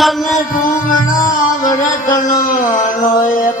તમને તું ગણા વડે તનો એક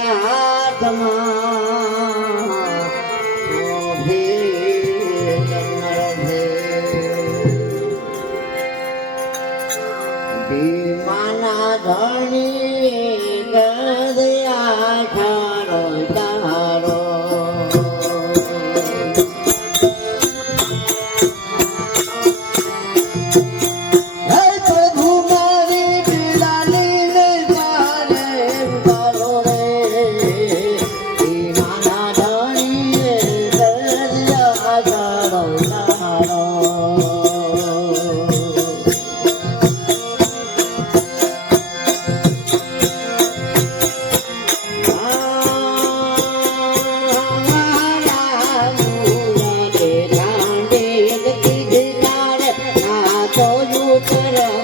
જોયું તારા